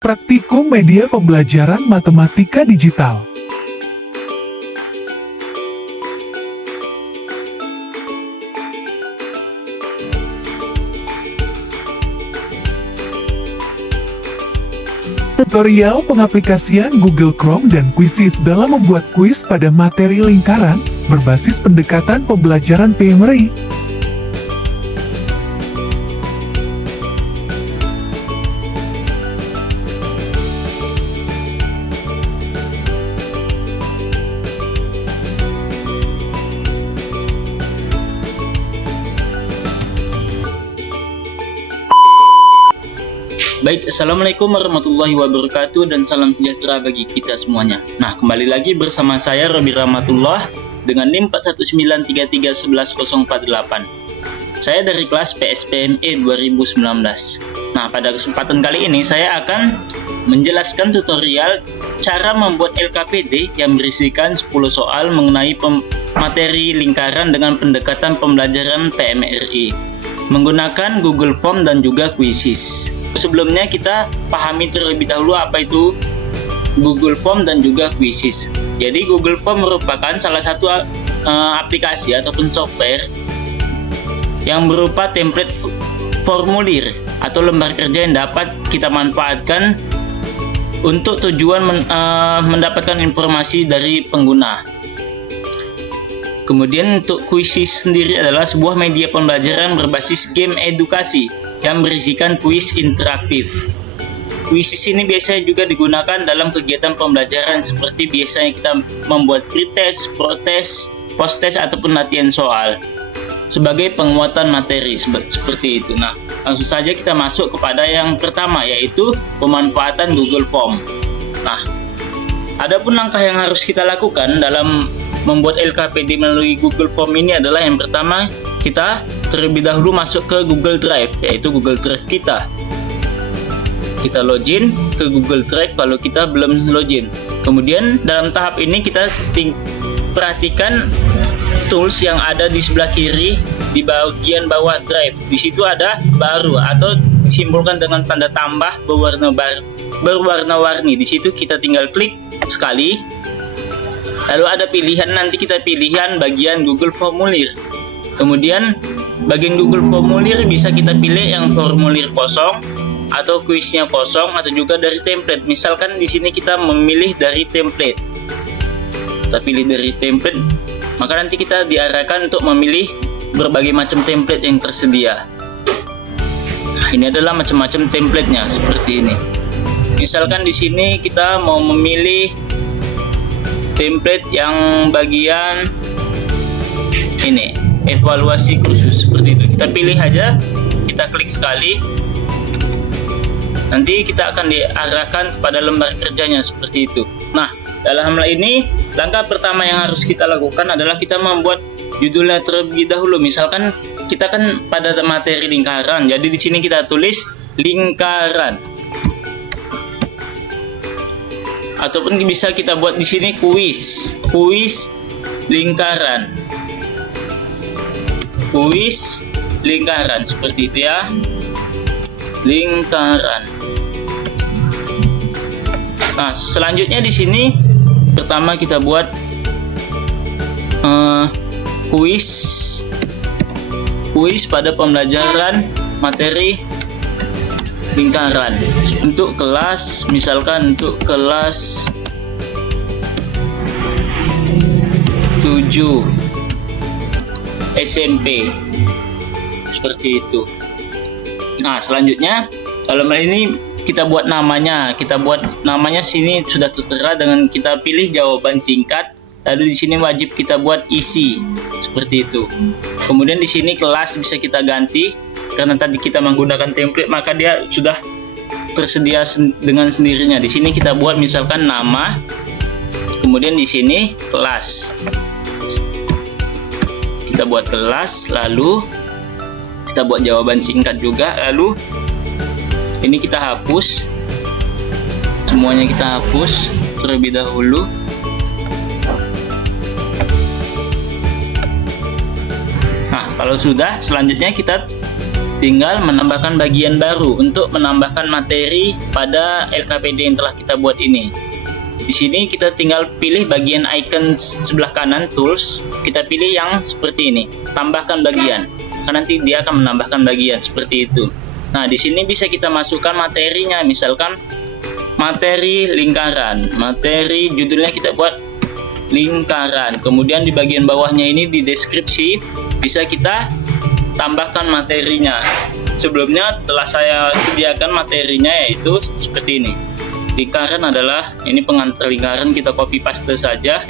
Praktikum Media Pembelajaran Matematika Digital. Tutorial pengaplikasian Google Chrome dan Quizzes dalam membuat kuis pada materi lingkaran berbasis pendekatan pembelajaran PMRI. Baik, Assalamualaikum warahmatullahi wabarakatuh dan salam sejahtera bagi kita semuanya. Nah, kembali lagi bersama saya Robi Rahmatullah dengan NIM 419331148. Saya dari kelas PSPME 2019. Nah, pada kesempatan kali ini saya akan menjelaskan tutorial cara membuat LKPD yang berisikan 10 soal mengenai materi lingkaran dengan pendekatan pembelajaran PMRI menggunakan Google Form dan juga Quizzes. Sebelumnya kita pahami terlebih dahulu apa itu Google Form dan juga Quizzes. Jadi Google Form merupakan salah satu aplikasi ataupun software yang berupa template formulir atau lembar kerja yang dapat kita manfaatkan untuk tujuan mendapatkan informasi dari pengguna. Kemudian untuk Quizzes sendiri adalah sebuah media pembelajaran berbasis game edukasi yang berisikan kuis interaktif. Quizzes ini biasanya juga digunakan dalam kegiatan pembelajaran seperti biasanya kita membuat pretest, protest, post-test ataupun latihan soal sebagai penguatan materi seperti itu. Nah, langsung saja kita masuk kepada yang pertama, yaitu pemanfaatan Google Form. Nah, adapun langkah yang harus kita lakukan dalam membuat LKPD melalui Google Form ini adalah yang pertama, kita terlebih dahulu masuk ke Google Drive, yaitu Google Drive kita. Kita login ke Google Drive kalau kita belum login. Kemudian dalam tahap ini kita perhatikan tools yang ada di sebelah kiri di bagian bawah Drive. Di situ ada baru atau disimbolkan dengan tanda tambah berwarna-warni. Di situ kita tinggal klik sekali. Lalu ada pilihan, nanti kita pilihan bagian Google Formulir. Kemudian bagian Google Formulir bisa kita pilih yang formulir kosong atau kuisnya kosong atau juga dari template. Misalkan di sini kita memilih dari template. Kita pilih dari template, maka nanti kita diarahkan untuk memilih berbagai macam template yang tersedia. Nah, ini adalah macam-macam templatenya seperti ini. Misalkan di sini kita mau memilih template yang bagian ini, evaluasi kursus seperti itu. Kita pilih aja, kita klik sekali, nanti kita akan diarahkan kepada lembar kerjanya seperti itu. Nah, dalam hal ini langkah pertama yang harus kita lakukan adalah kita membuat judulnya terlebih dahulu. Misalkan kita kan pada materi lingkaran, jadi di sini kita tulis lingkaran. Ataupun bisa kita buat di sini kuis lingkaran. Kuis lingkaran seperti itu ya. Lingkaran. Nah, selanjutnya di sini pertama kita buat kuis pada pembelajaran materi lingkaran untuk kelas, misalkan untuk kelas 7 SMP seperti itu. Nah, selanjutnya dalam hal ini kita buat namanya. Sini sudah tertera dengan kita pilih jawaban singkat. Lalu di sini wajib kita buat isi seperti itu. Kemudian di sini kelas bisa kita ganti karena tadi kita menggunakan template, maka dia sudah tersedia dengan sendirinya. Di sini kita buat misalkan nama. Kemudian di sini kelas. Kita buat kelas, lalu kita buat jawaban singkat juga, lalu ini kita hapus. Semuanya kita hapus terlebih dahulu. Nah, kalau sudah, selanjutnya kita tinggal menambahkan bagian baru untuk menambahkan materi pada LKPD yang telah kita buat ini. Di sini kita tinggal pilih bagian icon sebelah kanan tools, kita pilih yang seperti ini, tambahkan bagian. Karena nanti dia akan menambahkan bagian seperti itu. Nah, di sini bisa kita masukkan materinya, misalkan materi lingkaran, materi judulnya kita buat lingkaran. Kemudian di bagian bawahnya ini di deskripsi bisa kita tambahkan materinya. Sebelumnya telah saya sediakan materinya, yaitu seperti ini. Lingkaran adalah ini pengantar lingkaran, kita copy paste saja.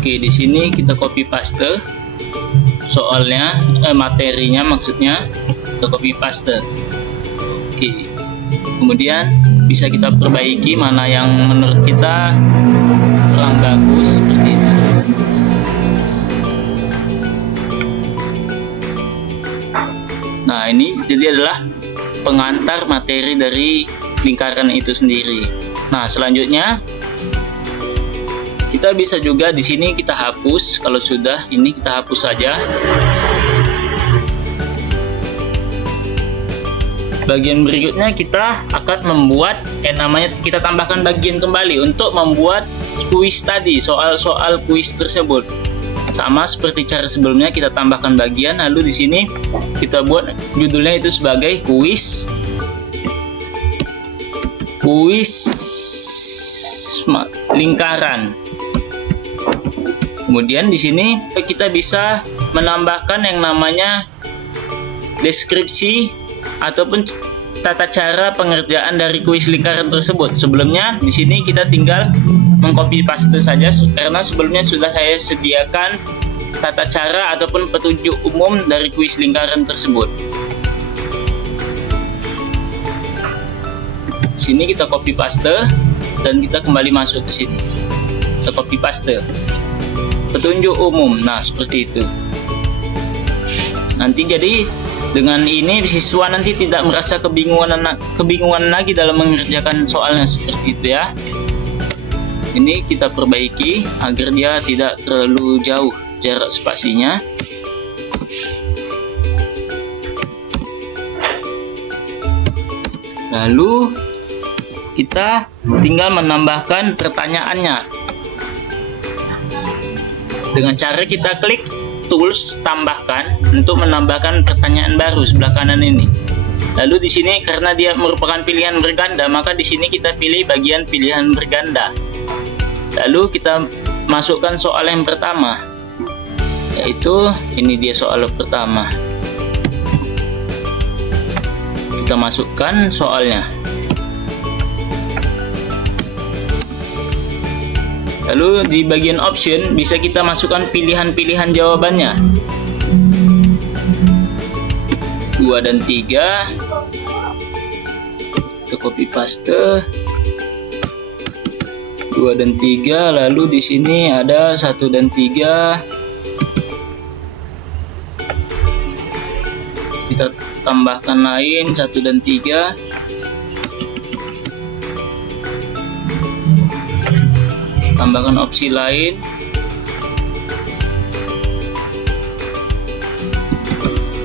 Oke, di sini kita copy paste soalnya, materinya maksudnya, kita copy paste. Oke, kemudian bisa kita perbaiki mana yang menurut kita kurang bagus seperti ini. Nah, ini jadi adalah pengantar materi dari lingkaran itu sendiri. Nah, selanjutnya kita bisa juga di sini kita hapus. Kalau sudah, ini kita hapus saja. Bagian berikutnya kita akan membuat namanya, kita tambahkan bagian kembali untuk membuat kuis tadi, soal-soal kuis tersebut. Sama seperti cara sebelumnya, kita tambahkan bagian, lalu di sini kita buat judulnya itu sebagai kuis lingkaran. Kemudian di sini kita bisa menambahkan yang namanya deskripsi ataupun tata cara pengerjaan dari kuis lingkaran tersebut. Sebelumnya di sini kita tinggal mengcopy paste saja, karena sebelumnya sudah saya sediakan tata cara ataupun petunjuk umum dari kuis lingkaran tersebut. Di sini kita copy paste dan kita kembali masuk ke sini. Kita copy paste petunjuk umum. Nah, seperti itu. Nanti jadi dengan ini siswa nanti tidak merasa kebingungan lagi dalam mengerjakan soalnya seperti itu ya. Ini kita perbaiki agar dia tidak terlalu jauh jarak spasinya. Lalu kita tinggal menambahkan pertanyaannya dengan cara kita klik tools tambahkan untuk menambahkan pertanyaan baru sebelah kanan ini. Lalu di sini karena dia merupakan pilihan berganda, maka di sini kita pilih bagian pilihan berganda. Lalu kita masukkan soal yang pertama, yaitu ini dia soal pertama. Kita masukkan soalnya. Lalu di bagian option bisa kita masukkan pilihan-pilihan jawabannya. 2 dan 3. Kita copy paste. 2 dan 3, lalu di sini ada 1 dan 3. Kita tambahkan lain 1 dan 3. Tambahkan opsi lain.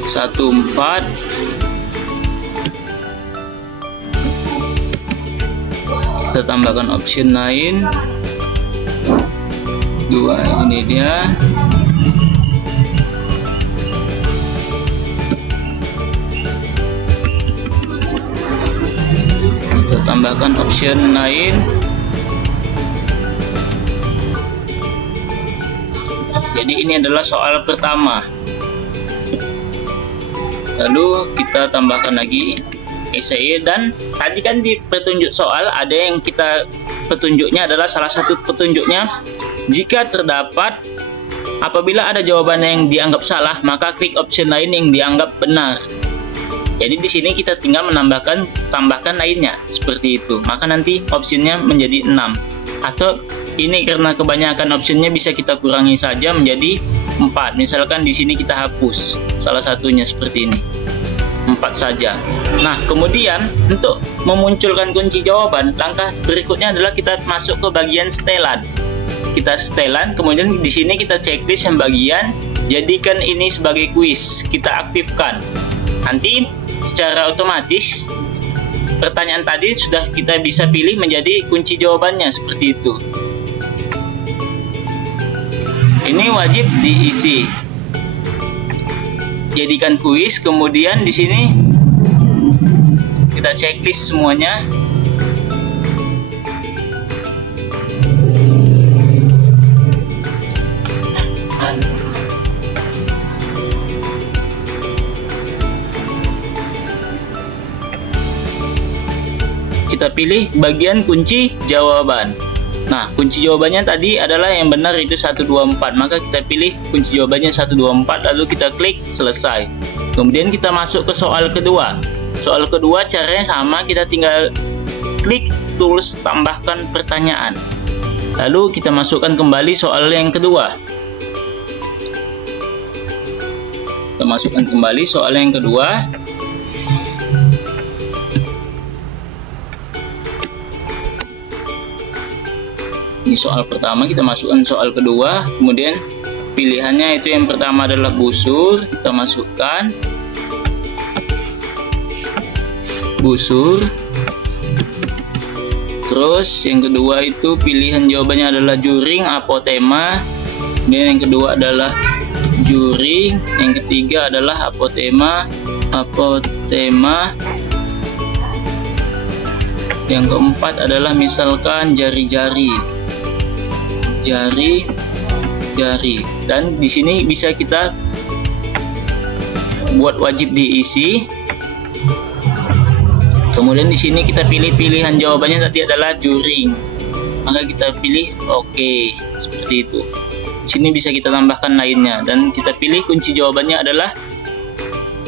1, 4. Kita tambahkan option lain. 2, ini dia. Kita tambahkan option lain. Jadi ini adalah soal pertama. Lalu kita tambahkan lagi essay, dan tadi kan di petunjuk soal ada yang kita petunjuknya adalah salah satu petunjuknya, jika terdapat apabila ada jawaban yang dianggap salah maka klik option lain yang dianggap benar. Jadi di sini kita tinggal tambahkan lainnya seperti itu, maka nanti opsinya menjadi 6. Atau ini karena kebanyakan optionnya bisa kita kurangi saja menjadi 4. Misalkan di sini kita hapus salah satunya seperti ini, 4 saja. Nah, kemudian untuk memunculkan kunci jawaban, langkah berikutnya adalah kita masuk ke bagian setelan. Kita setelan, kemudian di sini kita checklist yang bagian jadikan ini sebagai kuis, kita aktifkan. Nanti secara otomatis pertanyaan tadi sudah kita bisa pilih menjadi kunci jawabannya seperti itu. Ini wajib diisi. Jadikan kuis, kemudian di sini kita checklist semuanya. Kita pilih bagian kunci jawaban. Nah, kunci jawabannya tadi adalah yang benar itu 124, maka kita pilih kunci jawabannya 124, lalu kita klik selesai. Kemudian kita masuk ke soal kedua. Soal kedua caranya sama, kita tinggal klik tools tambahkan pertanyaan. Lalu kita masukkan kembali soal yang kedua. Kita masukkan kembali soal yang kedua. Ini soal pertama, kita masukkan soal kedua, kemudian pilihannya itu yang pertama adalah busur, kita masukkan busur. Terus yang kedua itu pilihan jawabannya adalah juring, apotema. Kemudian yang kedua adalah juring, yang ketiga adalah apotema. Yang keempat adalah misalkan jari-jari. Dan di sini bisa kita buat wajib diisi. Kemudian di sini kita pilih pilihan jawabannya tadi adalah juring, maka kita pilih oke, seperti itu. Di sini bisa kita tambahkan lainnya dan kita pilih kunci jawabannya adalah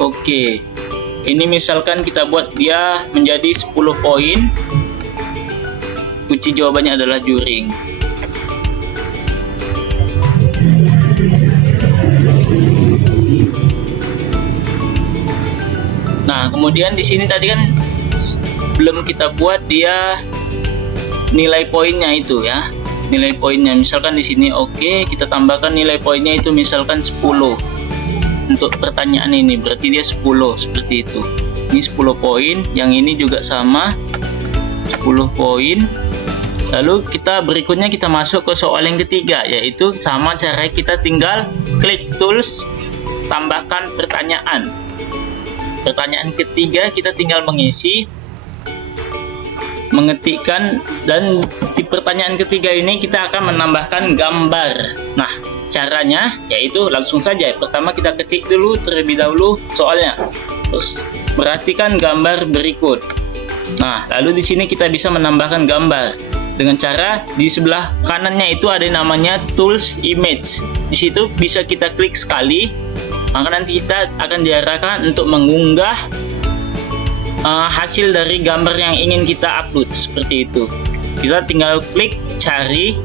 oke. Ini misalkan kita buat dia menjadi 10 poin, kunci jawabannya adalah juring. Nah, kemudian di sini tadi kan belum kita buat dia nilai poinnya itu ya. Nilai poinnya misalkan di sini oke, kita tambahkan nilai poinnya itu misalkan 10. Untuk pertanyaan ini berarti dia 10 seperti itu. Ini 10 poin, yang ini juga sama 10 poin. Lalu kita berikutnya kita masuk ke soal yang ketiga, yaitu sama cara kita tinggal klik tools tambahkan pertanyaan. Pertanyaan ketiga kita tinggal mengetikkan, dan di pertanyaan ketiga ini kita akan menambahkan gambar. Nah, caranya yaitu langsung saja. Pertama kita ketik dulu terlebih dahulu soalnya. Terus perhatikan gambar berikut. Nah, lalu di sini kita bisa menambahkan gambar dengan cara di sebelah kanannya itu ada namanya tools image. Di situ bisa kita klik sekali, maka nanti kita akan diarahkan untuk mengunggah hasil dari gambar yang ingin kita upload seperti itu. Kita tinggal klik cari,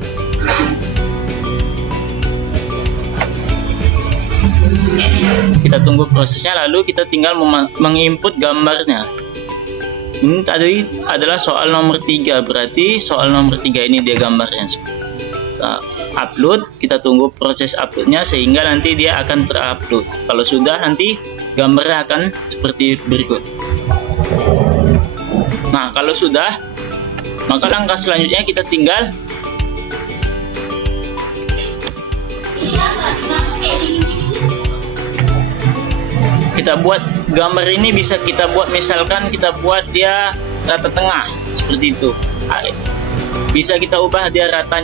kita tunggu prosesnya, lalu kita tinggal menginput gambarnya. Ini tadi adalah soal nomor 3, berarti soal nomor 3 ini dia gambarnya. Kita upload, kita tunggu proses uploadnya sehingga nanti dia akan terupload. Kalau sudah, nanti gambarnya akan seperti berikut. Nah, kalau sudah, maka langkah selanjutnya kita tinggal kita buat gambar ini. Bisa kita buat, misalkan kita buat dia rata tengah seperti itu. Bisa kita ubah dia rata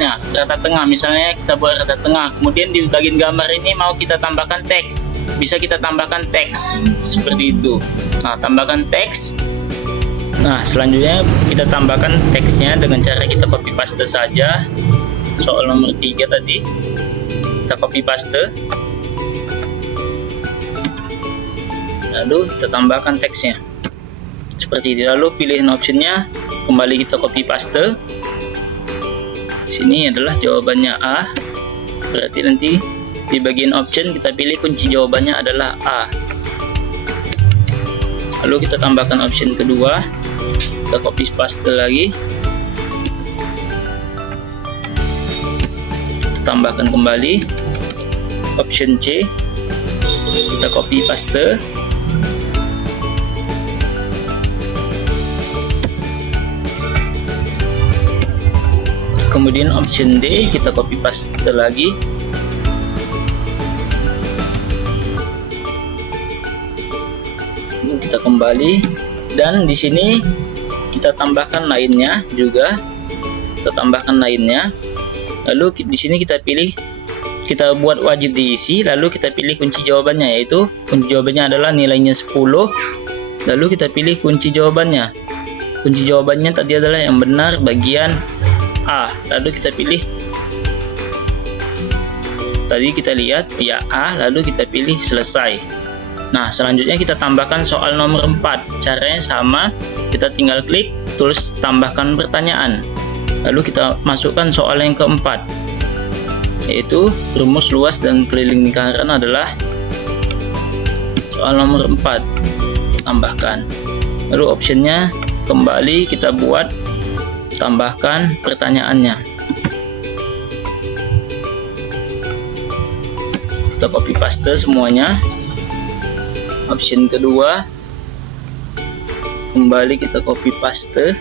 tengah, misalnya kita buat rata tengah. Kemudian di bagian gambar ini mau kita tambahkan teks, bisa kita tambahkan teks seperti itu. Nah, tambahkan teks. Nah, selanjutnya kita tambahkan teksnya dengan cara kita copy paste saja. Soal nomor 3 tadi kita copy paste, lalu kita tambahkan teksnya seperti itu. Lalu pilihin optionnya, kembali kita copy paste. Sini adalah jawabannya A. Berarti nanti di bagian option kita pilih kunci jawabannya adalah A. Lalu kita tambahkan option kedua, kita copy paste lagi, kita tambahkan kembali option C, kita copy paste, kemudian option D kita copy paste lagi, kita kembali, dan di sini kita tambahkan lainnya juga, kita tambahkan lainnya. Lalu di sini kita pilih, kita buat wajib diisi, lalu kita pilih kunci jawabannya, yaitu kunci jawabannya adalah nilainya 10. Lalu kita pilih kunci jawabannya. Kunci jawabannya tadi adalah yang benar bagian A. Lalu kita pilih, tadi kita lihat ya A, lalu kita pilih selesai. Nah, selanjutnya kita tambahkan soal nomor 4. Caranya sama, kita tinggal klik tulis tambahkan pertanyaan. Lalu kita masukkan soal yang keempat, yaitu rumus luas dan keliling lingkaran adalah soal nomor 4. Tambahkan. Lalu optionnya kembali kita buat, tambahkan pertanyaannya. Kita copy paste semuanya. Option kedua, kembali kita copy paste.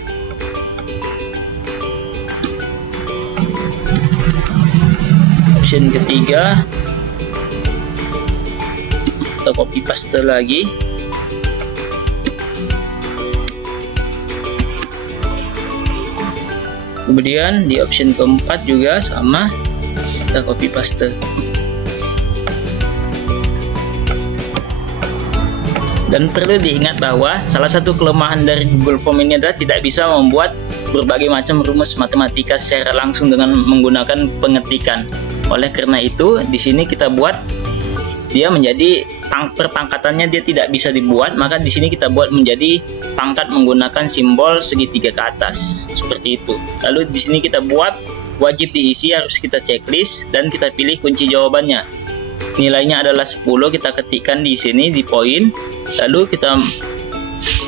Option ketiga, kita copy paste lagi. Kemudian di option keempat juga sama, kita copy paste. Dan perlu diingat bahwa salah satu kelemahan dari Google Form ini adalah tidak bisa membuat berbagai macam rumus matematika secara langsung dengan menggunakan pengetikan. Oleh karena itu, di sini kita buat dia menjadi perpangkatannya dia tidak bisa dibuat, maka di sini kita buat menjadi pangkat menggunakan simbol segitiga ke atas seperti itu. Lalu di sini kita buat wajib diisi, harus kita checklist, dan kita pilih kunci jawabannya. Nilainya adalah 10, kita ketikkan di sini di poin, lalu kita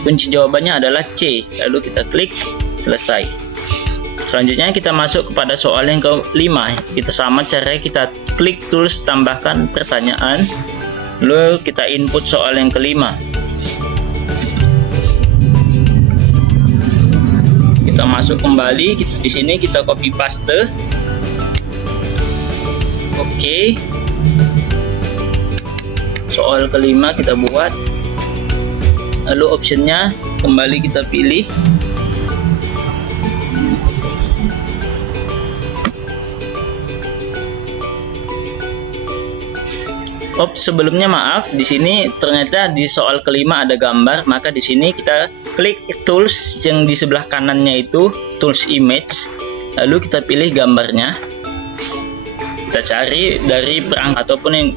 kunci jawabannya adalah C, lalu kita klik selesai. Selanjutnya kita masuk kepada soal yang kelima. Kita sama caranya, kita klik tulis tambahkan pertanyaan, lalu kita input soal yang kelima. Kita masuk kembali, di sini kita copy paste. Oke. Soal kelima kita buat. Lalu optionnya kembali kita pilih. Sebelumnya maaf, di sini ternyata di soal kelima ada gambar, maka di sini kita klik tools yang di sebelah kanannya itu tools image, lalu kita pilih gambarnya. Kita cari dari perangkat ataupun yang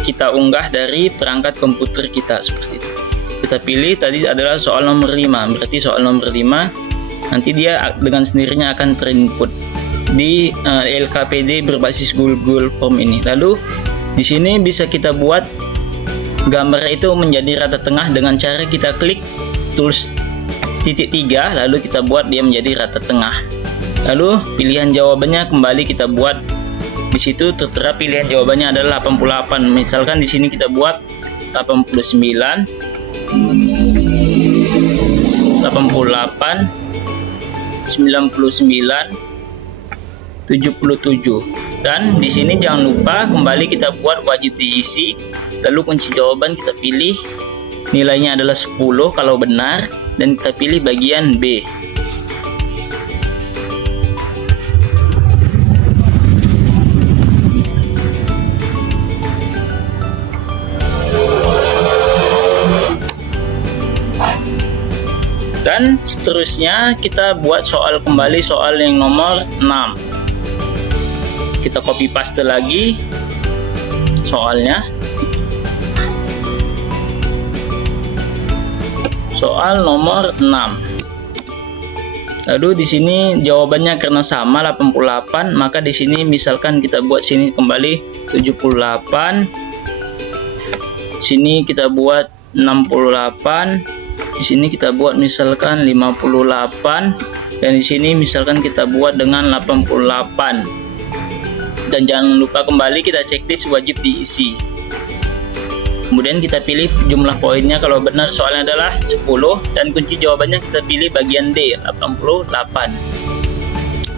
kita unggah dari perangkat komputer kita seperti itu. Kita pilih tadi adalah soal nomor 5, berarti soal nomor 5 nanti dia dengan sendirinya akan terinput di LKPD berbasis Google Form ini. Lalu di sini bisa kita buat gambar itu menjadi rata tengah dengan cara kita klik tools titik 3, lalu kita buat dia menjadi rata tengah. Lalu pilihan jawabannya kembali kita buat. Di situ tertera pilihan jawabannya adalah 88. Misalkan di sini kita buat 89, 88, 99, 77. Dan di sini jangan lupa kembali kita buat wajib diisi, lalu kunci jawaban kita pilih, nilainya adalah 10 kalau benar, dan kita pilih bagian B. Dan seterusnya kita buat soal kembali, soal yang nomor 6. Kita copy paste lagi soalnya. Soal nomor 6. Lalu di sini jawabannya karena sama 88, maka di sini misalkan kita buat sini kembali 78. Sini kita buat 68. Di sini kita buat misalkan 58, dan di sini misalkan kita buat dengan 88. Dan jangan lupa kembali kita checklist wajib diisi. Kemudian kita pilih jumlah poinnya, kalau benar soalnya adalah 10, dan kunci jawabannya kita pilih bagian D, 88.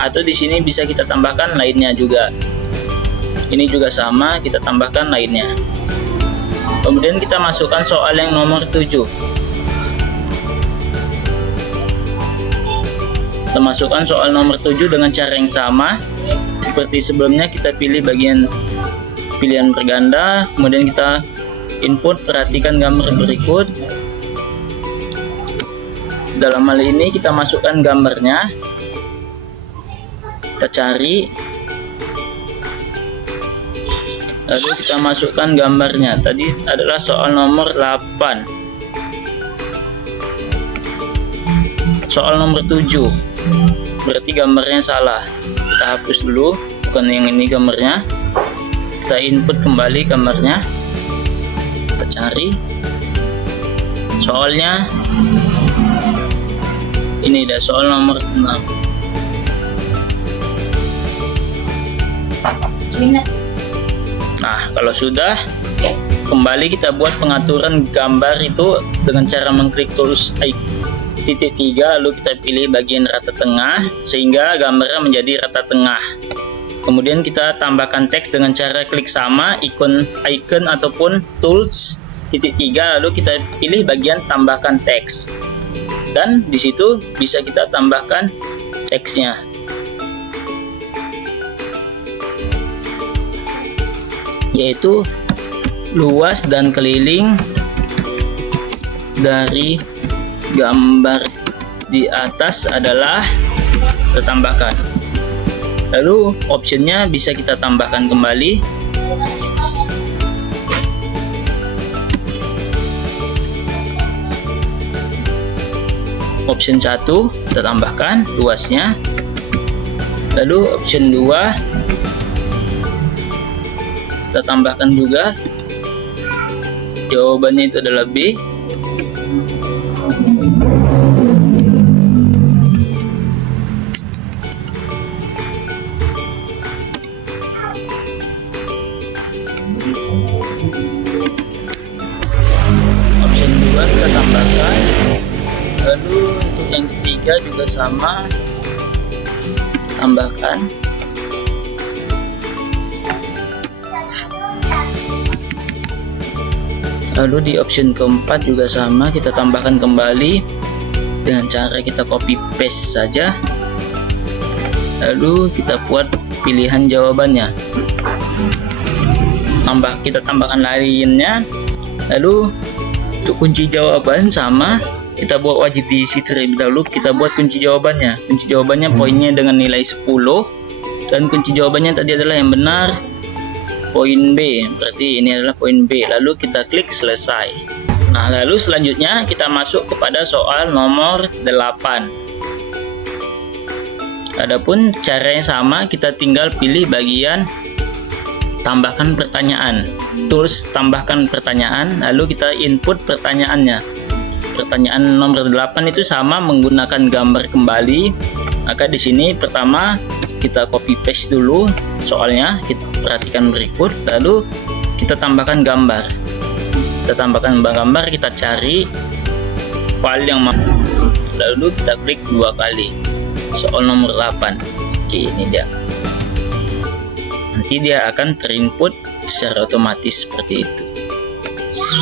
Atau di sini bisa kita tambahkan lainnya juga. Ini juga sama, kita tambahkan lainnya. Kemudian kita masukkan soal yang nomor 7. Kita masukkan soal nomor 7 dengan cara yang sama. Seperti sebelumnya, kita pilih bagian pilihan berganda, kemudian kita input, perhatikan gambar berikut. Dalam hal ini kita masukkan gambarnya, kita cari, lalu kita masukkan gambarnya. Tadi adalah soal nomor 8. Soal nomor 7 berarti gambarnya salah, kita hapus dulu, bukan yang ini gambarnya. Kita input kembali gambarnya, kita cari soalnya. Ini dah soal nomor 6. Nah, kalau sudah, kembali kita buat pengaturan gambar itu dengan cara mengklik tools titik 3, lalu kita pilih bagian rata tengah sehingga gambarnya menjadi rata tengah. Kemudian kita tambahkan teks dengan cara klik sama icon ataupun tools titik 3, lalu kita pilih bagian tambahkan teks, dan di situ bisa kita tambahkan teksnya. Yaitu luas dan keliling dari gambar di atas adalah kita tambahkan. Lalu optionnya bisa kita tambahkan kembali. Option 1 kita tambahkan luasnya. Lalu option 2 kita tambahkan juga. Jawabannya itu adalah B. Option 2 kita tambahkan. Lalu untuk yang ketiga juga sama, tambahkan. Lalu di option keempat juga sama, kita tambahkan kembali dengan cara kita copy paste saja. Lalu kita buat pilihan jawabannya, kita tambahkan lainnya. Lalu untuk kunci jawaban sama, kita buat wajib diisi terlebih dahulu. Kita buat kunci jawabannya. Kunci jawabannya poinnya dengan nilai 10, dan kunci jawabannya tadi adalah yang benar, poin B. Berarti ini adalah poin B. Lalu kita klik selesai. Nah, lalu selanjutnya kita masuk kepada soal nomor 8. Adapun caranya sama, kita tinggal pilih bagian tambahkan pertanyaan, tools tambahkan pertanyaan, lalu kita input pertanyaannya. Pertanyaan nomor 8 itu sama, menggunakan gambar kembali. Maka di sini pertama kita copy paste dulu soalnya, kita perhatikan berikut, lalu kita tambahkan gambar. Kita tambahkan gambar, kita cari file yang mau, lalu kita klik 2 kali. Soal nomor 8. Oke, ini dia. Nanti dia akan terinput secara otomatis seperti itu.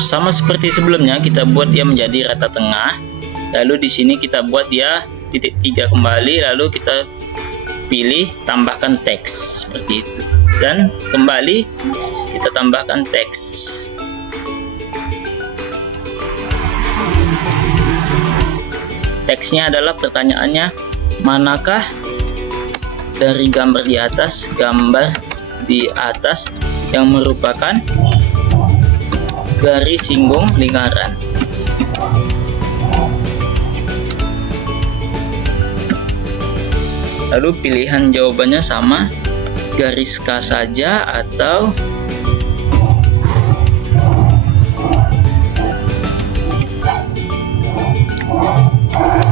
Sama seperti sebelumnya, kita buat dia menjadi rata tengah. Lalu di sini kita buat dia titik 3 kembali, lalu kita pilih tambahkan teks seperti itu. Dan kembali kita tambahkan teks. Teksnya adalah pertanyaannya, manakah dari gambar di atas yang merupakan garis singgung lingkaran. Lalu pilihan jawabannya sama, garis K saja atau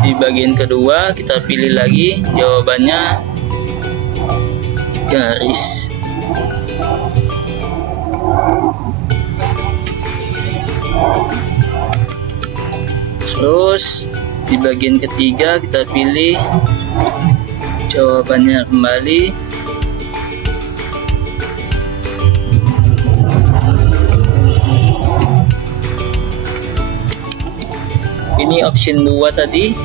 di bagian kedua kita pilih lagi jawabannya garis. Terus di bagian ketiga kita pilih jawabannya kembali ini option 2 tadi.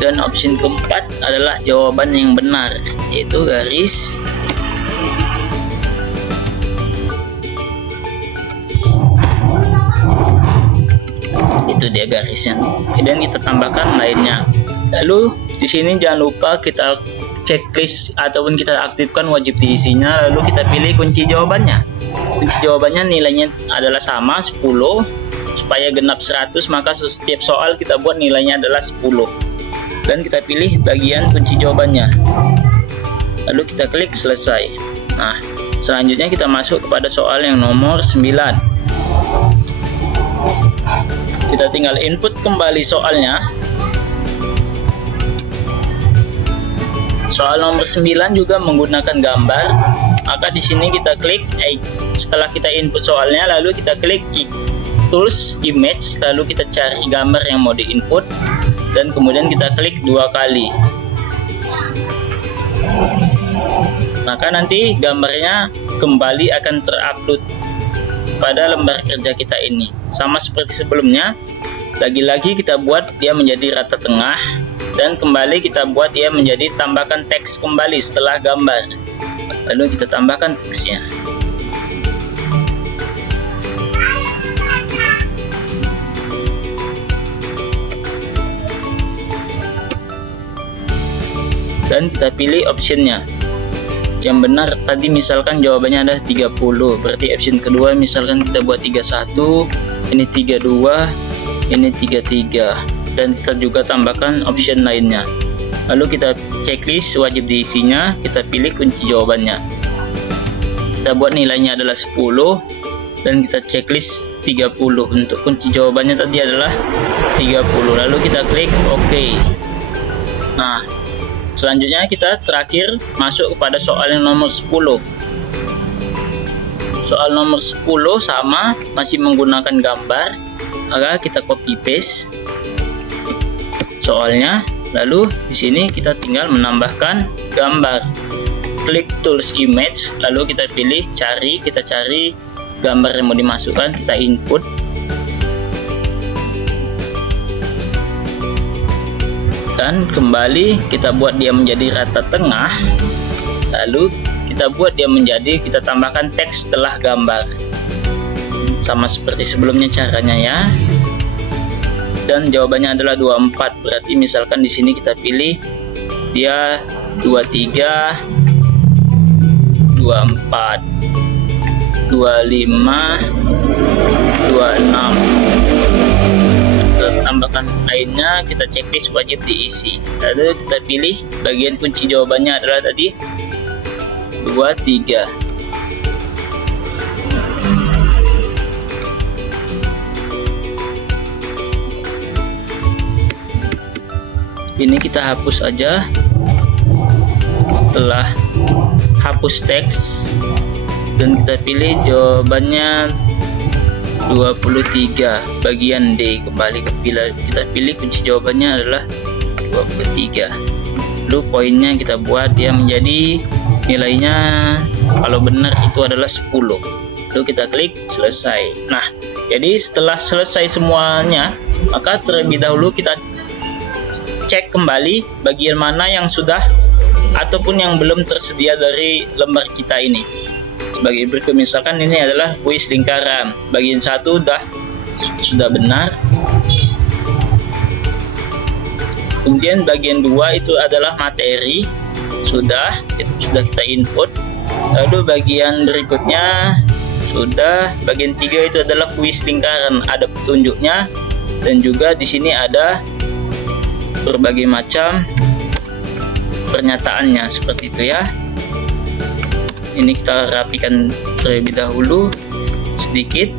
Dan option keempat adalah jawaban yang benar, yaitu garis. Itu dia garisnya. Kemudian kita tambahkan lainnya. Lalu di sini jangan lupa kita checklist ataupun kita aktifkan wajib diisinya. Lalu kita pilih kunci jawabannya. Kunci jawabannya nilainya adalah sama 10. Supaya genap 100 maka setiap soal kita buat nilainya adalah 10. Dan kita pilih bagian kunci jawabannya. Lalu kita klik selesai. Nah, selanjutnya kita masuk kepada soal yang nomor 9. Kita tinggal input kembali soalnya. Soal nomor 9 juga menggunakan gambar. Maka di sini kita klik setelah kita input soalnya, lalu kita klik tools image, lalu kita cari gambar yang mau diinput dan kemudian kita klik 2 kali. Maka nanti gambarnya kembali akan terupload pada lembar kerja kita ini. Sama seperti sebelumnya, lagi-lagi kita buat dia menjadi rata tengah dan kembali kita buat dia menjadi tambahkan teks kembali setelah gambar. Lalu kita tambahkan teksnya. Dan kita pilih optionnya. Yang benar tadi misalkan jawabannya ada 30, berarti option kedua misalkan kita buat 31, ini 32, ini 33, dan kita juga tambahkan option lainnya. Lalu kita checklist wajib diisinya, kita pilih kunci jawabannya. Kita buat nilainya adalah 10 dan kita checklist 30. Untuk kunci jawabannya tadi adalah 30. Lalu kita klik OK. Nah, selanjutnya kita terakhir masuk kepada soal yang nomor 10. Soal nomor 10 sama, masih menggunakan gambar. Maka kita copy paste soalnya, lalu di sini kita tinggal menambahkan gambar. Klik tools image, lalu kita pilih cari, kita cari gambar yang mau dimasukkan, kita input. Dan kembali kita buat dia menjadi rata tengah, lalu kita buat dia menjadi, kita tambahkan teks setelah gambar, sama seperti sebelumnya caranya ya. Dan jawabannya adalah 24, berarti misalkan di sini kita pilih dia 23, 24, 25, 26. Tambahkan lainnya, kita checklist wajib diisi. Lalu kita pilih bagian kunci jawabannya adalah tadi 23. Ini kita hapus aja. Setelah hapus teks dan kita pilih jawabannya 23 bagian D, kembali ke kita pilih kunci jawabannya adalah 23. Lalu poinnya kita buat dia menjadi nilainya kalau benar itu adalah 10. Lalu kita klik selesai. Nah, jadi setelah selesai semuanya, maka terlebih dahulu kita cek kembali bagian mana yang sudah ataupun yang belum tersedia dari lembar kita ini. Sebagai berikut, misalkan ini adalah kuis lingkaran, bagian 1 sudah benar, kemudian bagian 2 itu adalah materi, itu sudah kita input, Lalu bagian berikutnya sudah, bagian 3 itu adalah kuis lingkaran, ada petunjuknya dan juga di sini ada berbagai macam pernyataannya seperti itu ya. Ini kita rapikan terlebih dahulu sedikit.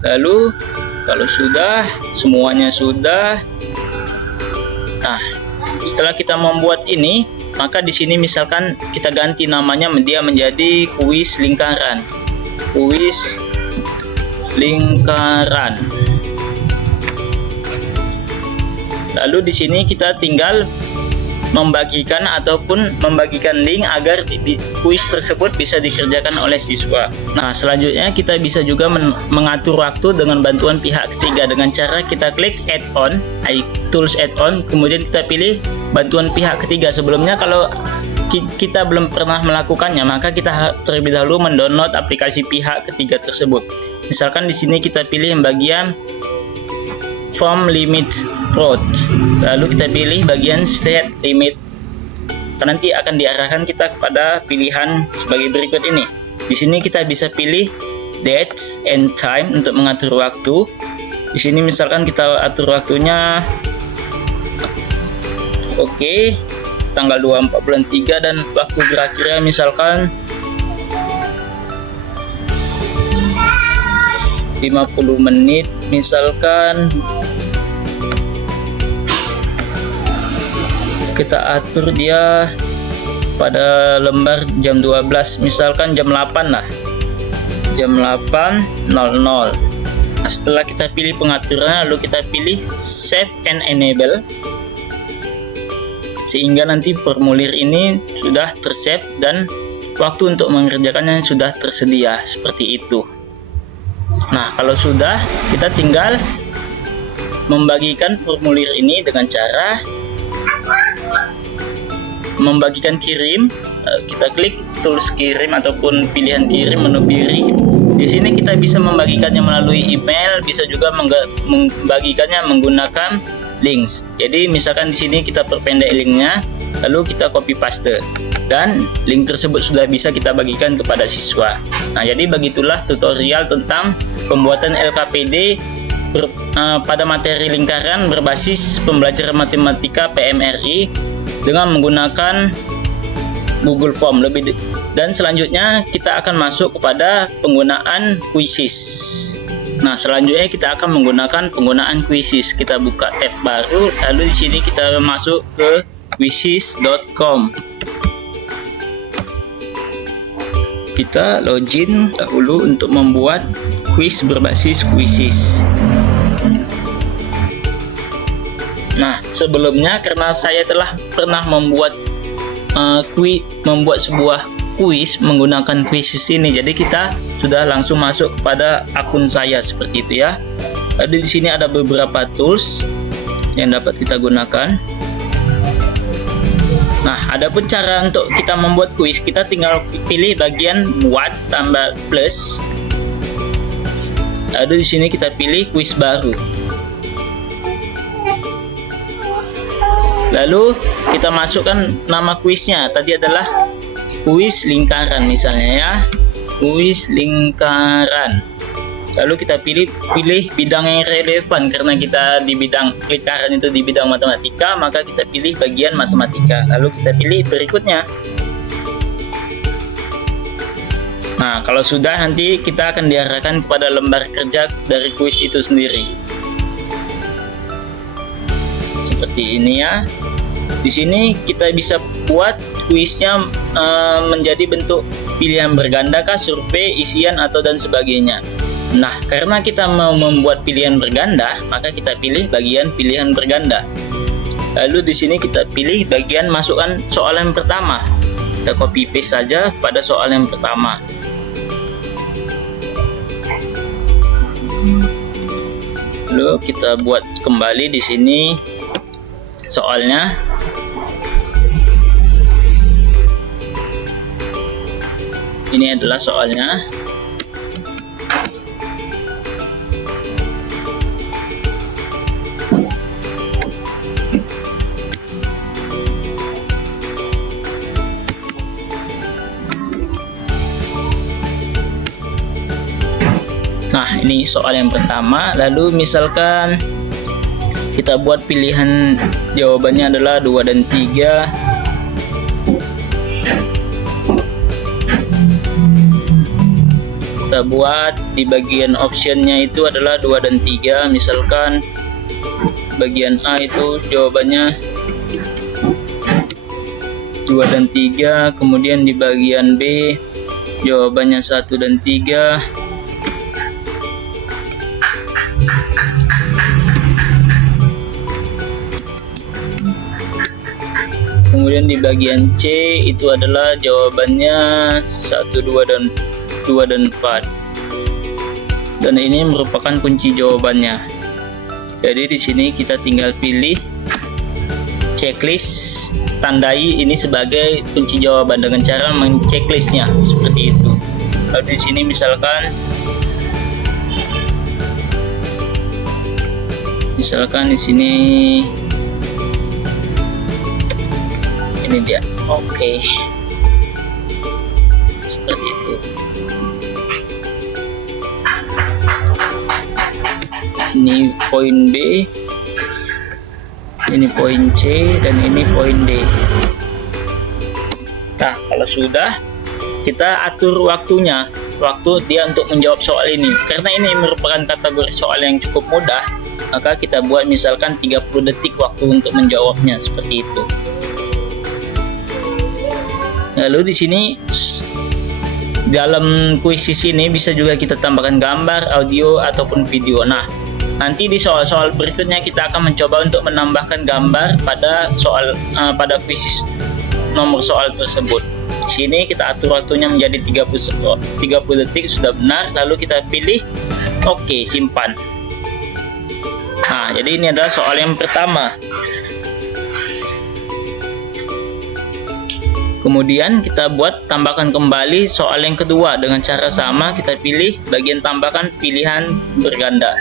Lalu kalau sudah, semuanya sudah. Nah, setelah kita membuat ini, maka di sini misalkan kita ganti namanya dia menjadi kuis lingkaran. Kuis lingkaran. Lalu di sini kita tinggal membagikan ataupun membagikan link agar kuis tersebut bisa dikerjakan oleh siswa. Nah, selanjutnya kita bisa juga mengatur waktu dengan bantuan pihak ketiga dengan cara kita klik add-on, tools add-on, kemudian kita pilih bantuan pihak ketiga. Sebelumnya kalau kita belum pernah melakukannya, maka kita terlebih dahulu mendownload aplikasi pihak ketiga tersebut. Misalkan di sini kita pilih bagian form limit road, lalu kita pilih bagian set limit. Nanti akan diarahkan kita kepada pilihan sebagai berikut ini. Di sini kita bisa pilih date and time untuk mengatur waktu. Di sini misalkan kita atur waktunya, oke, tanggal 24 bulan 3 dan waktu berakhirnya misalkan 50 menit misalkan. Kita atur dia pada lembar jam 12, misalkan jam 8 lah, jam 8.00. Nah, setelah kita pilih pengaturan, lalu kita pilih save and enable, sehingga nanti formulir ini sudah tersave dan waktu untuk mengerjakannya sudah tersedia seperti itu. Nah, kalau sudah, kita tinggal membagikan formulir ini dengan cara membagikan kirim. Kita klik tools kirim ataupun pilihan kirim menu biru. Di sini kita bisa membagikannya melalui email, bisa juga membagikannya menggunakan links. Jadi misalkan di sini kita perpendek linknya, lalu kita copy paste dan link tersebut sudah bisa kita bagikan kepada siswa. Nah, jadi begitulah tutorial tentang pembuatan LKPD pada materi lingkaran berbasis pembelajaran matematika PMRI dengan menggunakan Google Form dan selanjutnya kita akan masuk kepada penggunaan quizzes. Nah, selanjutnya kita akan menggunakan penggunaan quizzes. Kita buka tab baru, lalu di sini kita masuk ke quizzes.com. Kita login dahulu untuk membuat quiz berbasis quizzes. Nah, sebelumnya karena saya telah pernah membuat sebuah kuis menggunakan quizzes ini, jadi kita sudah langsung masuk pada akun saya seperti itu ya. Lalu di sini ada beberapa tools yang dapat kita gunakan. Nah, adapun cara untuk kita membuat kuis, kita tinggal pilih bagian buat tambah plus. Lalu di sini kita pilih kuis baru. Lalu kita masukkan nama kuisnya. Tadi adalah kuis lingkaran misalnya ya, kuis lingkaran. Lalu kita pilih bidang yang relevan, karena kita di bidang lingkaran itu di bidang matematika, maka kita pilih bagian matematika. Lalu kita pilih berikutnya. Nah, kalau sudah, nanti kita akan diarahkan kepada lembar kerja dari kuis itu sendiri. Seperti ini ya. Di sini kita bisa buat kuisnya menjadi bentuk pilihan berganda kah, survei, isian atau dan sebagainya. Nah, karena kita mau membuat pilihan berganda, maka kita pilih bagian pilihan berganda. Lalu di sini kita pilih bagian masukkan soal yang pertama. Kita copy paste saja pada soal yang pertama. Lalu kita buat kembali di sini soalnya. Ini adalah soalnya. Nah, ini soal yang pertama. Lalu misalkan kita buat pilihan jawabannya adalah 2 dan 3. Kita buat di bagian optionnya itu adalah 2 dan 3. Misalkan bagian A itu jawabannya 2 dan 3, kemudian di bagian B jawabannya 1 dan 3. Kemudian di bagian C itu adalah jawabannya 1, 2 dan 4. Dan ini merupakan kunci jawabannya. Jadi di sini kita tinggal pilih checklist, tandai ini sebagai kunci jawaban dengan cara menceklisnya seperti itu. Lalu di sini misalkan di sini ini dia. Oke. Seperti itu. Ini poin B, ini poin C, dan ini poin D. Nah, kalau sudah, kita atur waktunya, waktu dia untuk menjawab soal ini. Karena ini merupakan kategori soal yang cukup mudah, maka kita buat misalkan 30 detik waktu untuk menjawabnya seperti itu. Lalu di sini dalam kuisis ini bisa juga kita tambahkan gambar, audio ataupun video. Nah, nanti di soal-soal berikutnya kita akan mencoba untuk menambahkan gambar pada pada kuisis nomor soal tersebut. Di sini kita atur waktunya menjadi 30 detik sudah benar, lalu kita pilih oke, simpan. Nah, jadi ini adalah soal yang pertama. Kemudian kita buat tambahkan kembali soal yang kedua dengan cara sama, kita pilih bagian tambahkan pilihan berganda.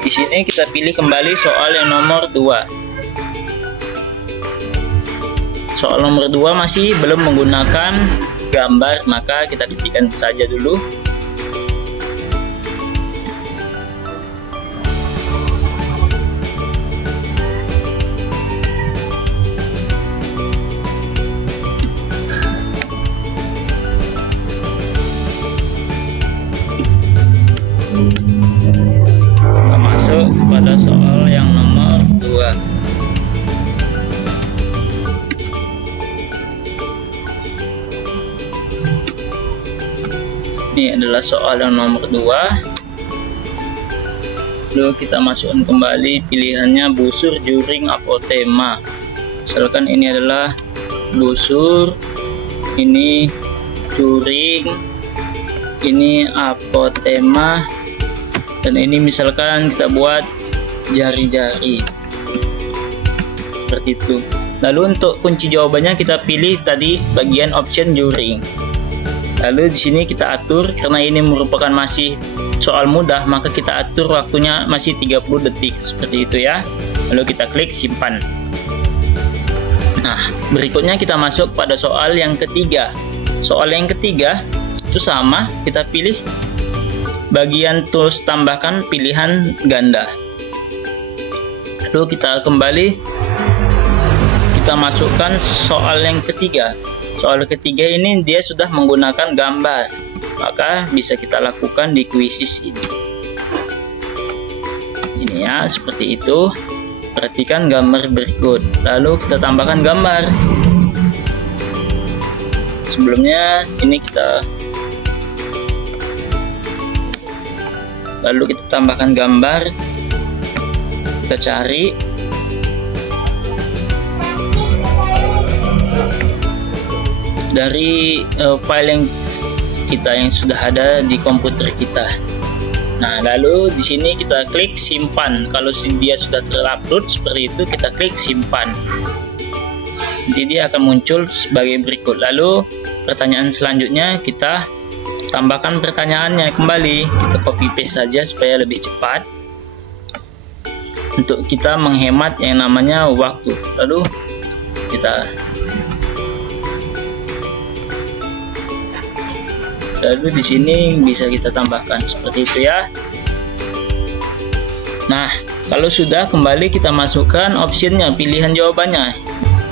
Di sini kita pilih kembali soal yang nomor 2. Soal nomor 2 masih belum menggunakan gambar, maka kita ketikkan saja dulu. Kita masuk pada soal yang nomor 2. Ini adalah soal yang nomor 2. Lalu kita masukkan kembali pilihannya busur, juring, apotema. Misalkan ini adalah busur, ini juring, ini apotema, dan ini misalkan kita buat jari-jari seperti itu. Lalu untuk kunci jawabannya kita pilih tadi bagian option juring. Lalu di sini kita atur, karena ini merupakan masih soal mudah, maka kita atur waktunya masih 30 detik seperti itu ya. Lalu kita klik simpan. Nah, berikutnya kita masuk pada soal yang ketiga. Soal yang ketiga itu sama, kita pilih bagian tulis tambahkan pilihan ganda. Lalu kita kembali, kita masukkan soal yang ketiga. Soal ketiga ini dia sudah menggunakan gambar, maka bisa kita lakukan di kuisis ini. Ini ya, seperti itu. Perhatikan gambar berikut. Lalu kita tambahkan gambar. Sebelumnya ini lalu kita tambahkan gambar, kita cari, dari file yang sudah ada di komputer kita. Nah, lalu di sini kita klik simpan. Kalau dia sudah terupload seperti itu, kita klik simpan. Nanti dia akan muncul sebagai berikut. Lalu pertanyaan selanjutnya kita tambahkan pertanyaannya kembali. Kita copy paste saja supaya lebih cepat, untuk kita menghemat yang namanya waktu. Lalu di sini bisa kita tambahkan seperti itu ya. Nah, kalau sudah, kembali kita masukkan optionnya, pilihan jawabannya.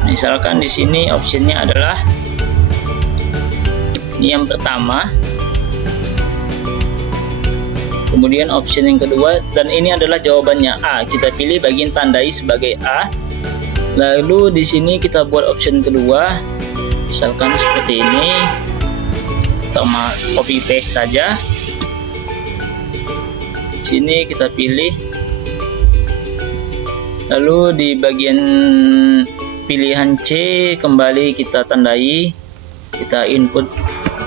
Misalkan di sini optionnya adalah ini yang pertama, kemudian option yang kedua, dan ini adalah jawabannya A. Kita pilih bagian tandai sebagai A. Lalu di sini kita buat option kedua, misalkan seperti ini. Kita copy paste saja. Sini kita pilih. Lalu di bagian pilihan C kembali kita tandai. Kita input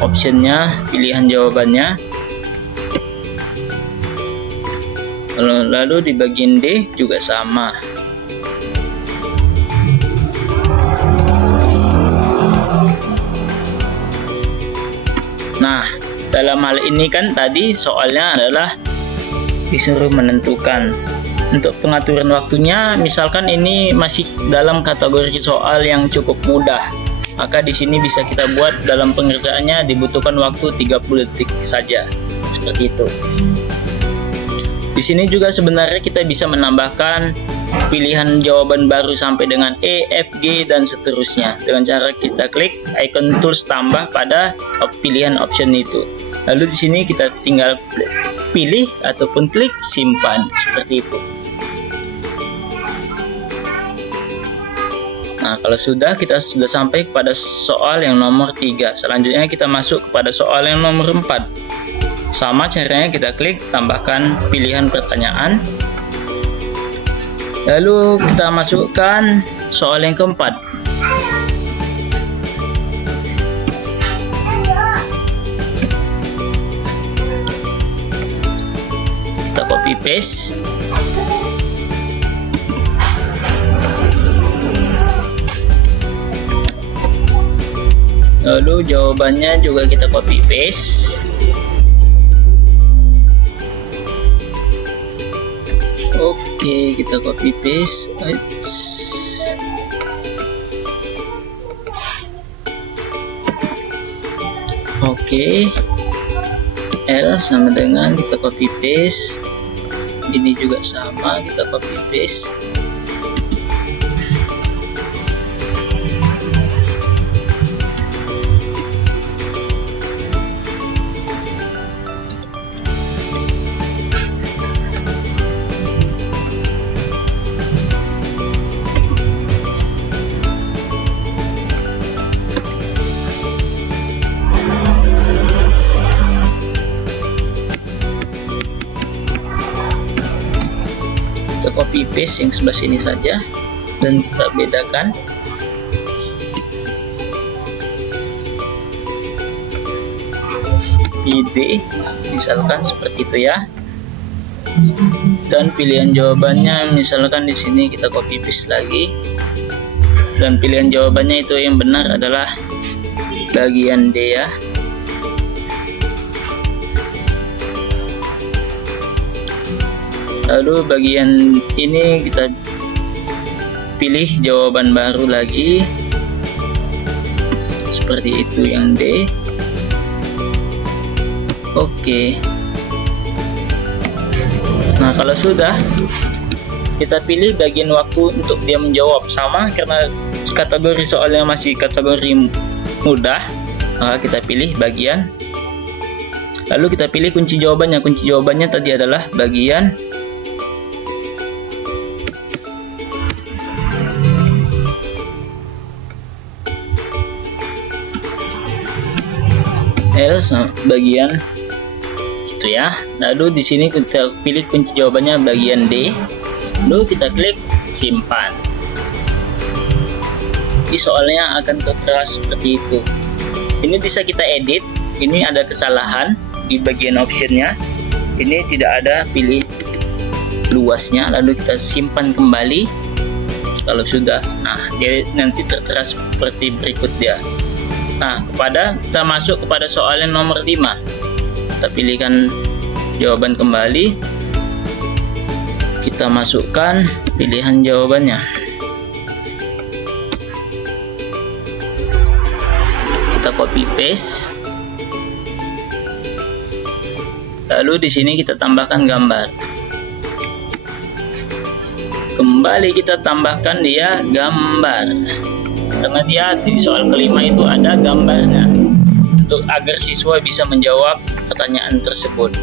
optionnya, pilihan jawabannya. Lalu di bagian D juga sama. Nah, dalam hal ini kan tadi soalnya adalah disuruh menentukan. Untuk pengaturan waktunya, misalkan ini masih dalam kategori soal yang cukup mudah, maka di sini bisa kita buat dalam pengerjaannya dibutuhkan waktu 30 detik saja. Seperti itu. Di sini juga sebenarnya kita bisa menambahkan pilihan jawaban baru sampai dengan E, F, G, dan seterusnya dengan cara kita klik icon tools tambah pada pilihan option itu. Lalu di sini kita tinggal pilih ataupun klik simpan seperti itu. Nah, kalau kita sudah sampai kepada soal yang nomor 3. Selanjutnya kita masuk kepada soal yang nomor 4. Sama caranya, kita klik tambahkan pilihan pertanyaan. Lalu kita masukkan soal yang keempat. Kita copy paste. Lalu jawabannya juga kita copy paste. Oke, kita copy paste. Oke, L sama dengan kita copy paste. Ini juga sama, kita copy paste. Copy paste yang sebelah sini saja dan kita bedakan. ID misalkan seperti itu ya. Dan pilihan jawabannya misalkan di sini kita copy paste lagi. Dan pilihan jawabannya itu yang benar adalah bagian D ya. Lalu bagian ini kita pilih jawaban baru lagi seperti itu yang D. Oke. Nah, kalau sudah, kita pilih bagian waktu untuk dia menjawab. Sama, karena kategori soalnya masih kategori mudah, maka kita pilih bagian. Lalu kita pilih kunci jawabannya. Kunci jawabannya tadi adalah bagian L sama bagian itu ya. Lalu di sini kita pilih kunci jawabannya bagian D. Lalu kita klik simpan. Di soalnya akan tertera seperti itu. Ini bisa kita edit. Ini ada kesalahan di bagian optionnya. Ini tidak ada pilih luasnya. Lalu kita simpan kembali. Kalau sudah, nah dia nanti tertera seperti berikut dia. Nah, kita masuk kepada soal yang nomor 5. Kita pilihkan jawaban kembali. Kita masukkan pilihan jawabannya. Kita copy paste. Lalu di sini kita tambahkan gambar. Kembali kita tambahkan dia gambar. Karena dia di soal kelima itu ada gambarnya, untuk agar siswa bisa menjawab pertanyaan tersebut.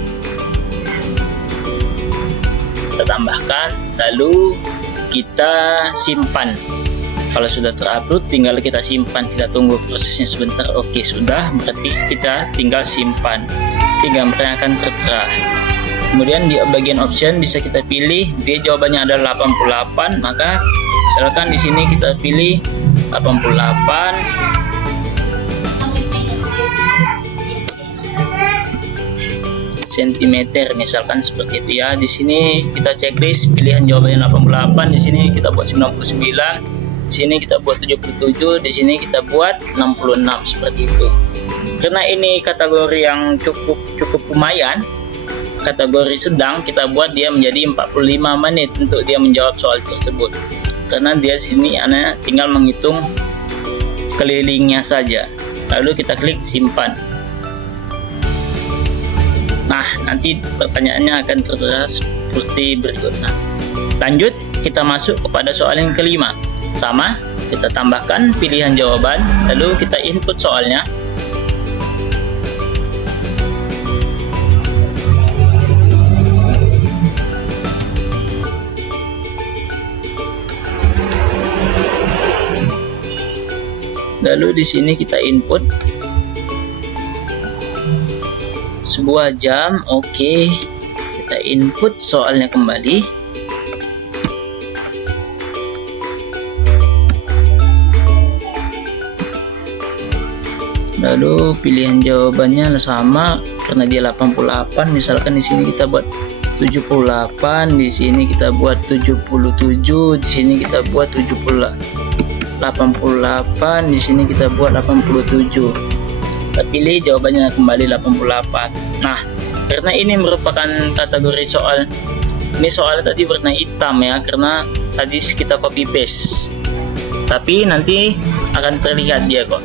Kita tambahkan, lalu kita simpan. Kalau sudah terupload, tinggal kita simpan. Kita tunggu prosesnya sebentar. Oke, sudah, berarti kita tinggal simpan. Nanti gambarnya akan tertera. Kemudian di bagian option bisa kita pilih, dia jawabannya adalah 88, maka misalkan di sini kita pilih 88 cm, misalkan seperti itu ya. Di sini kita checklist pilihan jawabannya 88, di sini kita buat 99, di sini kita buat 77, di sini kita buat 66 seperti itu. Karena ini kategori yang cukup lumayan, kategori sedang, kita buat dia menjadi 45 menit untuk dia menjawab soal tersebut. Karena dia sini Anda tinggal menghitung kelilingnya saja. Lalu kita klik simpan. Nah, nanti pertanyaannya akan tertera seperti berikut. Nah, lanjut kita masuk kepada soal yang kelima. Sama, kita tambahkan pilihan jawaban, lalu kita input soalnya. Lalu di sini kita input sebuah jam. Oke, kita input soalnya kembali. Lalu pilihan jawabannya sama, karena dia 88, misalkan di sini kita buat 78, di sini kita buat 77, di sini kita buat 88, di sini kita buat 87. Kita pilih jawabannya kembali 88. Nah, karena ini merupakan kategori soal, ini soal tadi warna hitam ya, karena tadi kita copy paste. Tapi nanti akan terlihat dia kok.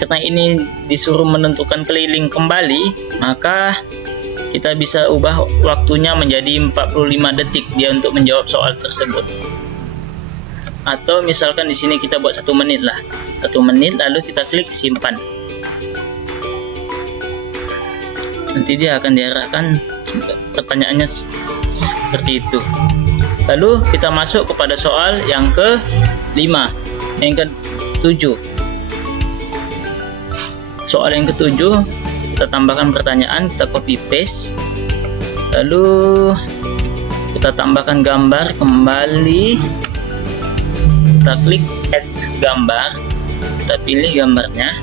Karena ini disuruh menentukan keliling kembali, maka kita bisa ubah waktunya menjadi 45 detik dia untuk menjawab soal tersebut. Atau misalkan di sini kita buat 1 menit lah, 1 menit, lalu kita klik simpan. Nanti dia akan diarahkan pertanyaannya seperti itu. Lalu kita masuk kepada soal yang ke-5, yang ke-7. Soal yang ke-7, kita tambahkan pertanyaan, kita copy paste, lalu kita tambahkan gambar kembali. Kita klik add gambar, kita pilih gambarnya,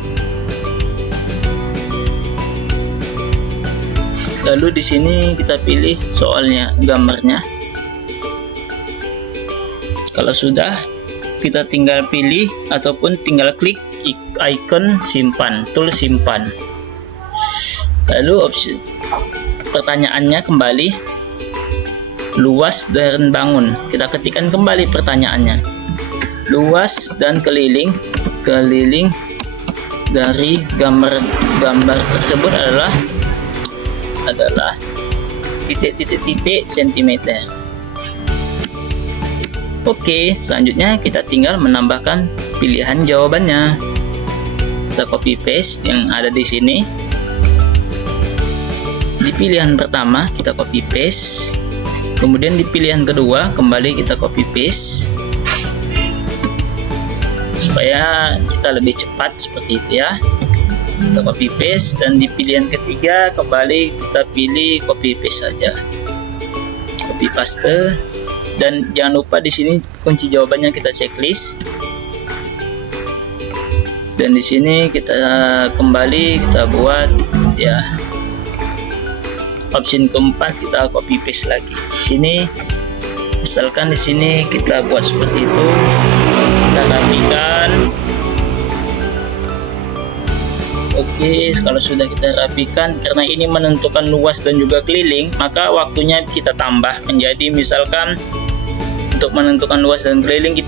lalu di sini kita pilih soalnya, gambarnya. Kalau sudah, kita tinggal pilih ataupun tinggal klik icon simpan, tool simpan. Lalu opsi pertanyaannya kembali, luas dan bangun. Kita ketikkan kembali pertanyaannya. Luas dan keliling dari gambar tersebut adalah titik-titik sentimeter. Oke, selanjutnya kita tinggal menambahkan pilihan jawabannya. Kita copy paste yang ada di sini. Di pilihan pertama kita copy paste, kemudian di pilihan kedua kembali kita copy paste, supaya kita lebih cepat seperti itu ya. Kita copy paste, dan di pilihan ketiga kembali kita pilih copy paste saja, copy paste. Dan jangan lupa di sini kunci jawabannya kita checklist, dan di sini kita kembali kita buat ya option keempat, kita copy paste lagi. Di sini misalkan di sini kita buat seperti itu, kita rapikan. Oke, kalau sudah kita rapikan, karena ini menentukan luas dan juga keliling, maka waktunya kita tambah menjadi, misalkan untuk menentukan luas dan keliling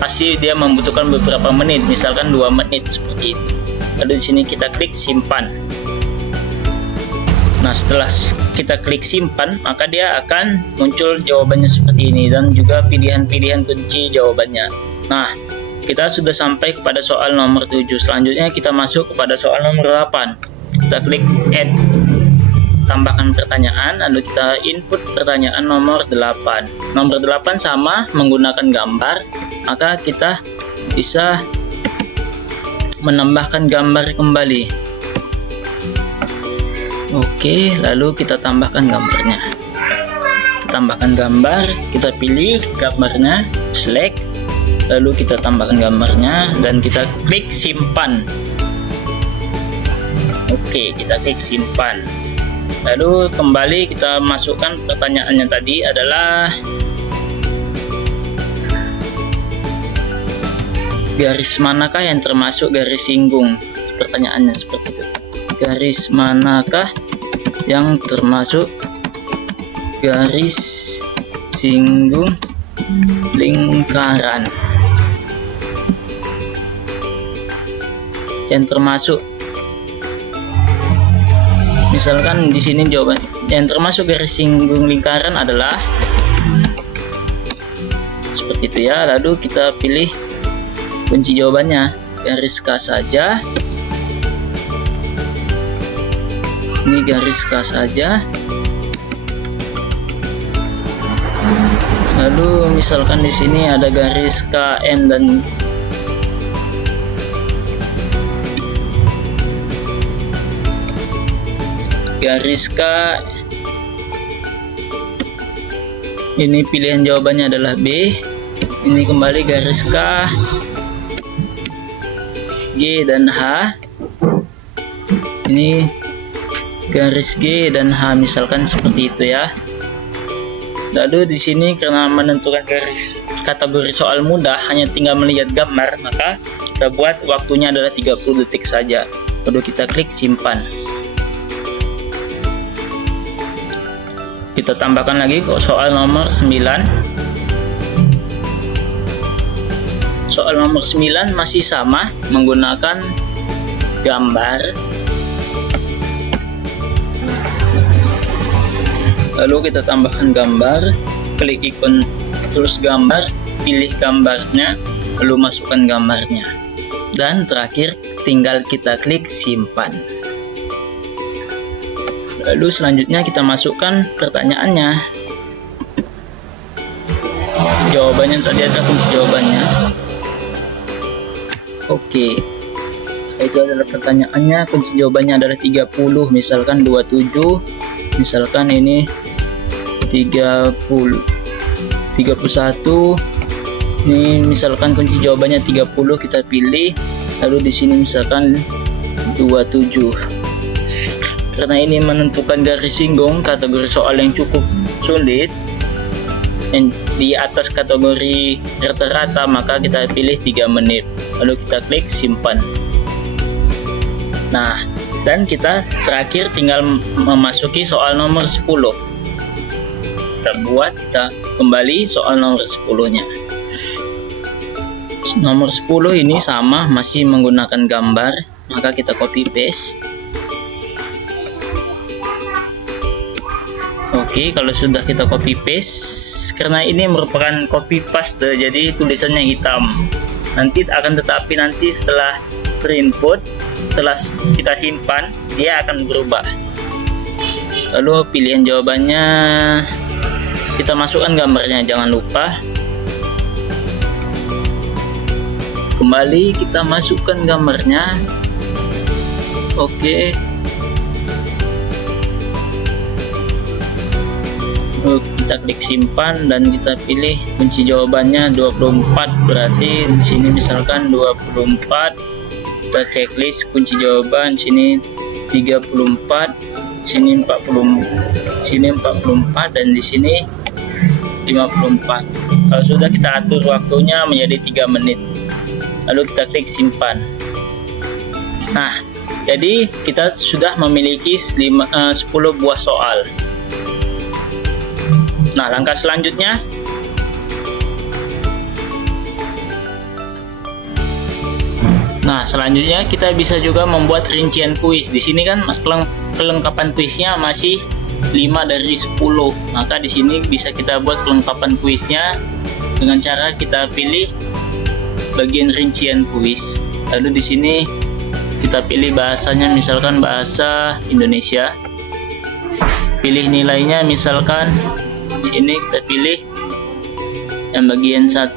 pasti dia membutuhkan beberapa menit, misalkan 2 menit seperti itu. Lalu di sini kita klik simpan. Nah, setelah kita klik simpan, maka dia akan muncul jawabannya seperti ini dan juga pilihan-pilihan kunci jawabannya. Nah, kita sudah sampai kepada soal nomor 7. Selanjutnya kita masuk kepada soal nomor 8. Kita klik add, tambahkan pertanyaan, lalu kita input pertanyaan nomor 8. Nomor 8 sama menggunakan gambar, maka kita bisa menambahkan gambar kembali. Oke, lalu kita tambahkan gambarnya. Kita tambahkan gambar, kita pilih gambarnya, select, lalu kita tambahkan gambarnya dan kita klik simpan. Oke, kita klik simpan. Lalu kembali kita masukkan pertanyaannya tadi adalah garis manakah yang termasuk garis singgung. Pertanyaannya seperti itu. Garis manakah yang termasuk garis singgung lingkaran? Yang termasuk, misalkan di sini jawaban yang termasuk garis singgung lingkaran adalah seperti itu ya. Lalu kita pilih kunci jawabannya, garis K saja. Ini garis K saja. Lalu misalkan di sini ada garis KM dan garis K. Ini pilihan jawabannya adalah B. Ini kembali garis K, G dan H. Ini garis G dan H, misalkan seperti itu ya. Lalu di sini karena menentukan garis kategori soal mudah hanya tinggal melihat gambar, maka kita buat waktunya adalah 30 detik saja. Lalu kita klik simpan. Kita tambahkan lagi ke soal nomor 9. Soal nomor 9 masih sama menggunakan gambar. Lalu kita tambahkan gambar, klik ikon terus gambar, pilih gambarnya, lalu masukkan gambarnya. Dan terakhir tinggal kita klik simpan. Lalu selanjutnya kita masukkan pertanyaannya. Jawabannya tadi ada kunci jawabannya. Oke. Itu adalah pertanyaannya, kunci jawabannya adalah 30, misalkan 27, misalkan ini 30, 31. Ini misalkan kunci jawabannya 30, kita pilih, lalu di sini misalkan 27. Karena ini menentukan garis singgung, kategori soal yang cukup sulit, yang di atas kategori rata-rata, maka kita pilih 3 menit. Lalu kita klik simpan. Nah, dan kita terakhir tinggal memasuki soal nomor 10. Kita kembali soal nomor 10-nya. Nomor 10 ini sama, masih menggunakan gambar, maka kita copy paste. Oke, kalau sudah kita copy paste, karena ini merupakan copy paste, jadi tulisannya hitam. Tetapi nanti setelah terinput, setelah kita simpan, dia akan berubah. Lalu pilihan jawabannya kita masukkan gambarnya, jangan lupa. Kembali kita masukkan gambarnya. Oke. Kita klik simpan dan kita pilih kunci jawabannya 24, berarti di sini misalkan 24. Kita checklist kunci jawaban, sini 34, sini 40, sini 44 dan di sini 54. Kalau sudah, kita atur waktunya menjadi 3 menit. Lalu kita klik simpan. Nah, Jadi kita sudah memiliki 10 buah soal. Nah, langkah selanjutnya kita bisa juga membuat rincian kuis. Di sini kan kelengkapan kuisnya masih 5 dari 10. Maka di sini bisa kita buat kelengkapan kuisnya dengan cara kita pilih bagian rincian kuis. Lalu di sini kita pilih bahasanya, misalkan bahasa Indonesia. Pilih nilainya, misalkan sini kita pilih yang bagian 1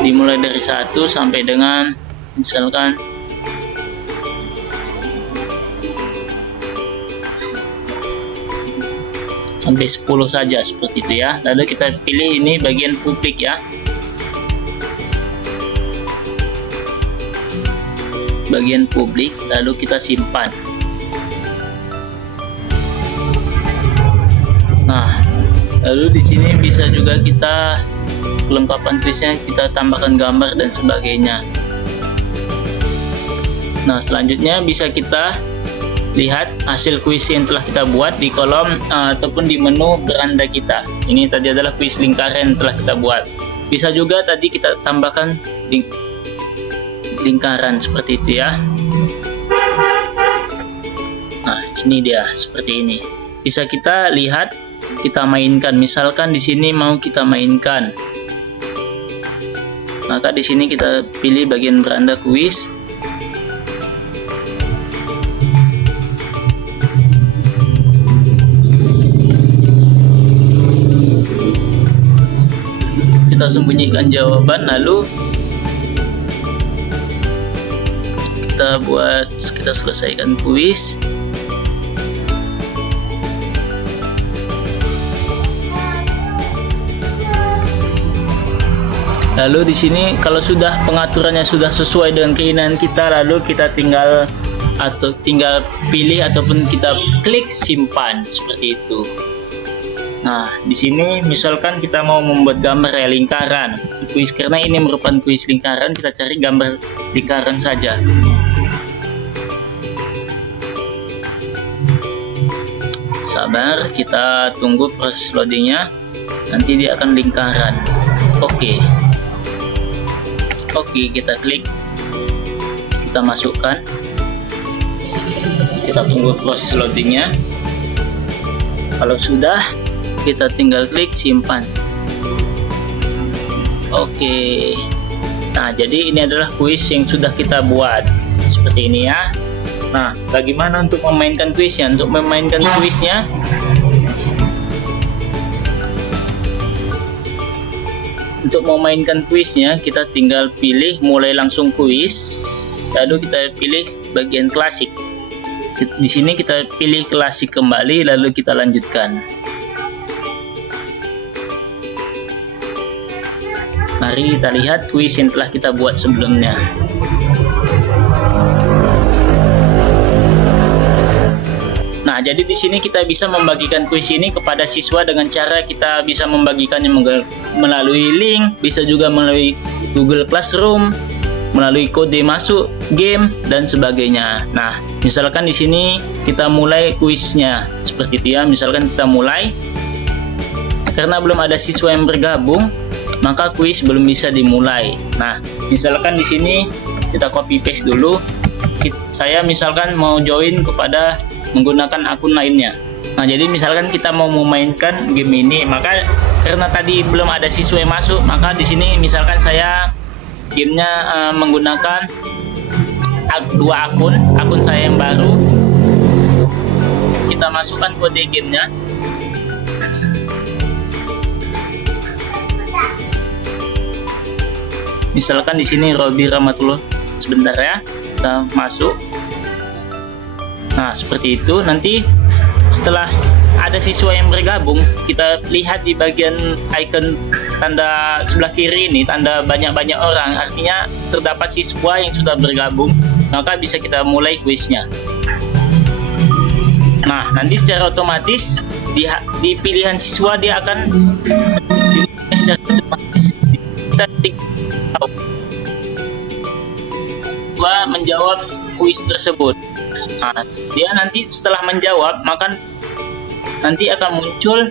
dimulai dari 1 sampai dengan misalkan sampai 10 saja, seperti itu ya. Lalu kita pilih ini bagian publik ya, bagian publik, lalu kita simpan. Nah, lalu di sini bisa juga kita kelengkapan kuisnya, kita tambahkan gambar dan sebagainya. Nah, selanjutnya bisa kita lihat hasil kuis yang telah kita buat di kolom ataupun di menu beranda kita. Ini tadi adalah kuis lingkaran yang telah kita buat. Bisa juga tadi kita tambahkan lingkaran seperti itu ya. Nah, ini dia seperti ini. Bisa kita lihat, kita mainkan. Misalkan di sini mau kita mainkan, maka di sini kita pilih bagian beranda kuis. Kita sembunyikan jawaban, lalu kita selesaikan kuis. Lalu di sini kalau sudah pengaturannya sudah sesuai dengan keinginan kita, lalu kita tinggal pilih ataupun kita klik simpan seperti itu. Nah, di sini misalkan kita mau membuat gambar ya, lingkaran kuis, karena ini merupakan kuis lingkaran, kita cari gambar lingkaran saja. Sabar, kita tunggu proses loadingnya, nanti dia akan lingkaran. Oke, kita klik, kita masukkan, kita tunggu proses loadingnya. Kalau sudah, kita tinggal klik simpan. Oke. Nah, jadi ini adalah kuis yang sudah kita buat seperti ini ya. Nah, bagaimana untuk memainkan kuisnya? Untuk memainkan kuisnya, kita tinggal pilih mulai langsung kuis, lalu kita pilih bagian klasik. Di sini kita pilih klasik kembali, lalu kita lanjutkan. Mari kita lihat kuis yang telah kita buat sebelumnya. Nah, jadi di sini kita bisa membagikan kuis ini kepada siswa dengan cara kita bisa membagikannya melalui link, bisa juga melalui Google Classroom, melalui kode masuk game dan sebagainya. Nah, misalkan di sini kita mulai kuisnya seperti itu ya. Misalkan kita mulai, karena belum ada siswa yang bergabung, maka kuis belum bisa dimulai. Nah, misalkan di sini kita copy paste dulu. Saya misalkan mau join kepada menggunakan akun lainnya. Nah, jadi misalkan kita mau memainkan game ini, maka karena tadi belum ada siswa yang masuk, maka di sini misalkan saya gamenya menggunakan 2 akun saya yang baru. Kita masukkan kode gamenya. Misalkan di sini Robi Ramatullah. Sebentar ya, kita masuk. Nah, seperti itu. Nanti setelah ada siswa yang bergabung, kita lihat di bagian icon tanda sebelah kiri ini, tanda banyak-banyak orang, artinya terdapat siswa yang sudah bergabung, maka bisa kita mulai kuisnya. Nah, nanti secara otomatis di pilihan siswa dia akan secara otomatis kita siswa menjawab kuis tersebut. Nah, dia nanti setelah menjawab, maka nanti akan muncul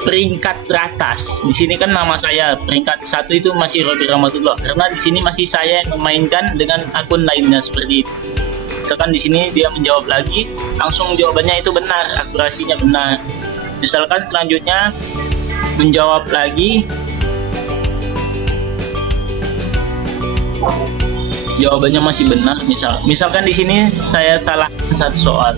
peringkat teratas. Di sini kan nama saya peringkat 1 itu masih Robi Rahmatullah, karena di sini masih saya yang memainkan dengan akun lainnya seperti itu. Misalkan di sini dia menjawab lagi, langsung jawabannya itu benar, akurasinya benar. Misalkan selanjutnya menjawab lagi, jawabannya masih benar. Misalkan di sini saya salah satu soal.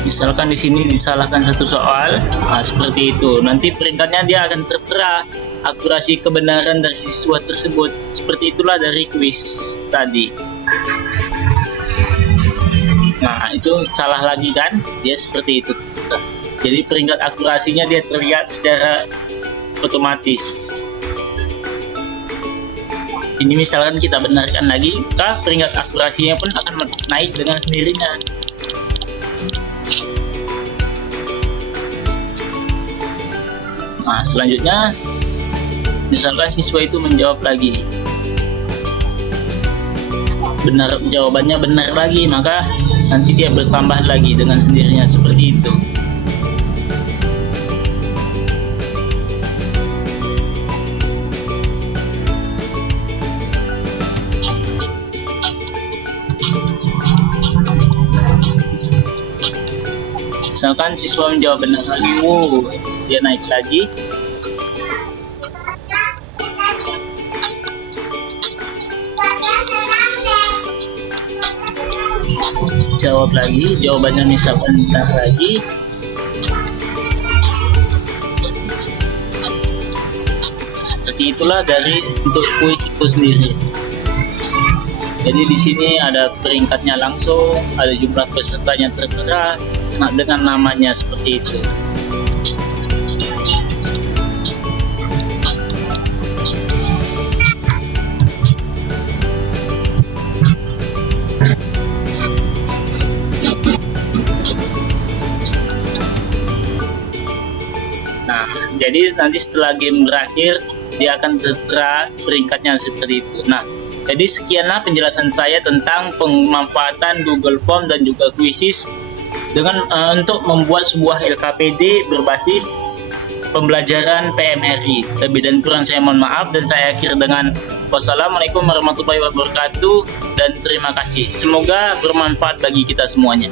Misalkan di sini disalahkan satu soal, nah seperti itu. Nanti peringkatnya dia akan tertera akurasi kebenaran dari siswa tersebut. Seperti itulah dari kuis tadi. Nah, itu salah lagi kan? Dia seperti itu. Jadi peringkat akurasinya dia terlihat secara otomatis. Ini misalkan kita benarkan lagi, maka peringkat akurasinya pun akan naik dengan sendirinya. Nah, selanjutnya misalkan siswa itu menjawab lagi, benar, jawabannya benar lagi, maka nanti dia bertambah lagi dengan sendirinya seperti itu. Misalkan siswa menjawab benar lagi, dia naik lagi. Jawab lagi, jawabannya misalkan benar lagi. Seperti itulah dari untuk kuis itu sendiri. Jadi di sini ada peringkatnya langsung, ada jumlah pesertanya tertera, dengan namanya seperti itu. Nah, jadi nanti setelah game berakhir, dia akan tertera peringkatnya seperti itu. Nah, jadi sekianlah penjelasan saya tentang pemanfaatan Google Form dan juga Quizzes dengan untuk membuat sebuah LKPD berbasis pembelajaran PMRI. Lebih dan kurang saya mohon maaf, dan saya akhir dengan wassalamualaikum warahmatullahi wabarakatuh dan terima kasih. Semoga bermanfaat bagi kita semuanya.